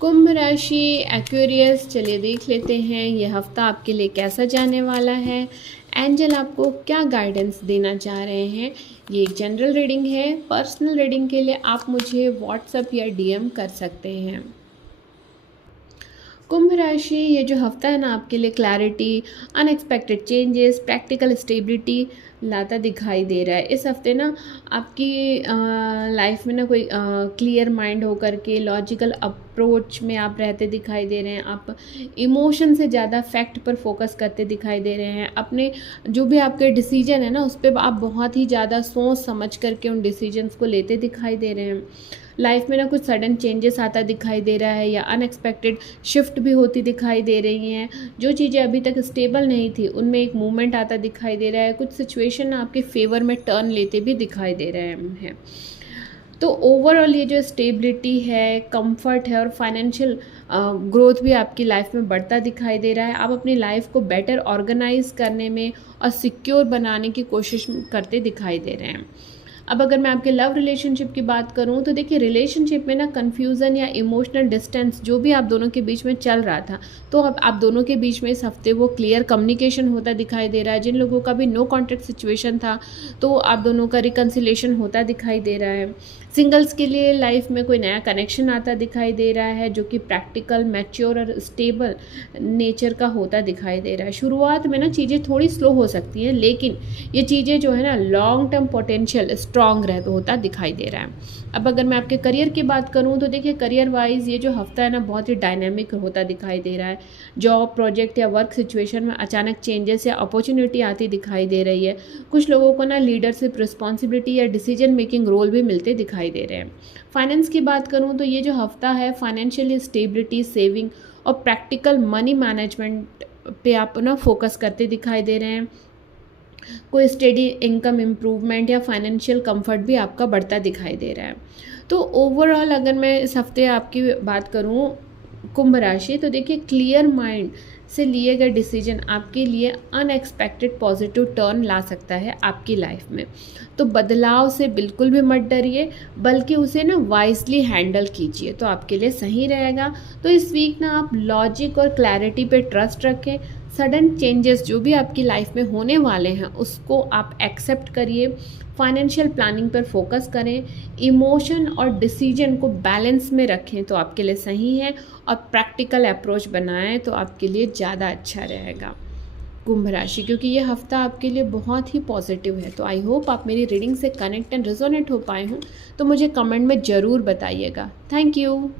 कुंभ राशि एक्वेरियस, चलिए देख लेते हैं ये हफ्ता आपके लिए कैसा जाने वाला है। एंजल आपको क्या गाइडेंस देना चाह रहे हैं। ये एक जनरल रीडिंग है। पर्सनल रीडिंग के लिए आप मुझे व्हाट्सएप या डीएम कर सकते हैं। कुंभ राशि, ये जो हफ्ता है ना आपके लिए clarity, unexpected changes, practical stability लाता दिखाई दे रहा है। इस हफ्ते ना आपकी लाइफ में ना कोई क्लियर माइंड होकर के लॉजिकल अप्रोच में आप रहते दिखाई दे रहे हैं। आप इमोशन से ज़्यादा फैक्ट पर फोकस करते दिखाई दे रहे हैं। अपने जो भी आपके डिसीजन है ना उस पर आप बहुत ही ज़्यादा सोच समझ करके उन डिसीजंस को लेते दिखाई दे रहे हैं। लाइफ में ना कुछ सडन चेंजेस आता दिखाई दे रहा है या अनएक्सपेक्टेड शिफ्ट भी होती दिखाई दे रही हैं। जो चीज़ें अभी तक स्टेबल नहीं थी उनमें एक मूवमेंट आता दिखाई दे रहा है। कुछ सिचुएशन आपके फेवर में टर्न लेते भी दिखाई दे रहे हैं। तो ओवरऑल ये जो स्टेबिलिटी है, कंफर्ट है और फाइनेंशियल ग्रोथ भी आपकी लाइफ में बढ़ता दिखाई दे रहा है। आप अपनी लाइफ को बेटर ऑर्गेनाइज करने में और सिक्योर बनाने की कोशिश करते दिखाई दे रहे हैं। अब अगर मैं आपके लव रिलेशनशिप की बात करूं तो देखिए, रिलेशनशिप में ना कन्फ्यूज़न या इमोशनल डिस्टेंस जो भी आप दोनों के बीच में चल रहा था, तो अब आप दोनों के बीच में इस हफ्ते वो क्लियर कम्युनिकेशन होता दिखाई दे रहा है। जिन लोगों का भी नो कॉन्टैक्ट सिचुएशन था तो आप दोनों का रिकन्सिलेशन होता दिखाई दे रहा है। सिंगल्स के लिए लाइफ में कोई नया कनेक्शन आता दिखाई दे रहा है जो कि प्रैक्टिकल, मैच्योर और स्टेबल नेचर का होता दिखाई दे रहा है। शुरुआत में ना चीज़ें थोड़ी स्लो हो सकती हैं, लेकिन ये चीज़ें जो है ना लॉन्ग टर्म पोटेंशियल स्ट्रॉन्ग होता दिखाई दे रहा है। अब अगर मैं आपके करियर की बात करूं तो देखिए, करियर वाइज ये जो हफ्ता है ना बहुत ही डायनेमिक होता दिखाई दे रहा है। जॉब, प्रोजेक्ट या वर्क सिचुएशन में अचानक चेंजेस या अपॉर्चुनिटी आती दिखाई दे रही है। कुछ लोगों को ना लीडरशिप रिस्पॉन्सिबिलिटी या डिसीजन मेकिंग रोल भी मिलते दिखाई दे रहे हैं। फाइनेंस की बात करूं तो ये जो हफ्ता है फाइनेंशियल स्टेबिलिटी, सेविंग और प्रैक्टिकल मनी मैनेजमेंट पे आप ना फोकस करते दिखाई दे रहे हैं। कोई स्टेडी इनकम इम्प्रूवमेंट या फाइनेंशियल कंफर्ट भी आपका बढ़ता दिखाई दे रहा है। तो ओवरऑल अगर मैं इस हफ्ते आपकी बात करूं कुंभ राशि, तो देखिए क्लियर माइंड से लिए गए डिसीजन आपके लिए अनएक्सपेक्टेड पॉजिटिव टर्न ला सकता है आपकी लाइफ में। तो बदलाव से बिल्कुल भी मत डरिए, बल्कि उसे ना वाइजली हैंडल कीजिए तो आपके लिए सही रहेगा। तो इस वीक ना आप लॉजिक और क्लैरिटी पे ट्रस्ट रखें। सडन चेंजेस जो भी आपकी लाइफ में होने वाले हैं उसको आप एक्सेप्ट करिए। फाइनेंशियल प्लानिंग पर फोकस करें। इमोशन और डिसीजन को बैलेंस में रखें तो आपके लिए सही है, और प्रैक्टिकल अप्रोच बनाएं तो आपके लिए ज़्यादा अच्छा रहेगा कुंभ राशि, क्योंकि ये हफ्ता आपके लिए बहुत ही पॉजिटिव है। तो आई होप आप मेरी रीडिंग से कनेक्ट एंड रेजोनेट हो पाए हों। तो मुझे कमेंट में ज़रूर बताइएगा। Thank you.